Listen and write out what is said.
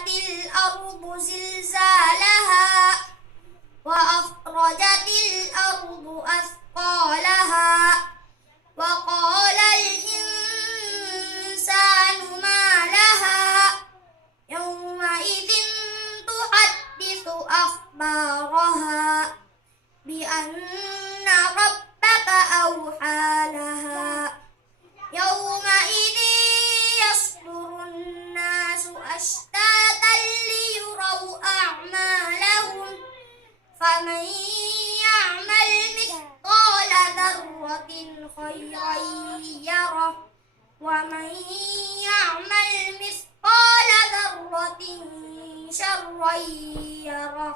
وأزلزلت الأرض زلزالها وأخرجت الأرض أثقالها وقال الإنسان ما لها يومئذ تحدث أخبارها بأن ربك أوحى لها يومئذ يصدر الناس أشتاتا ليروا أعمالهم فمن يعمل مثقال ذرة خيرا يره ومن يعمل مثقال ذرة شرا يره.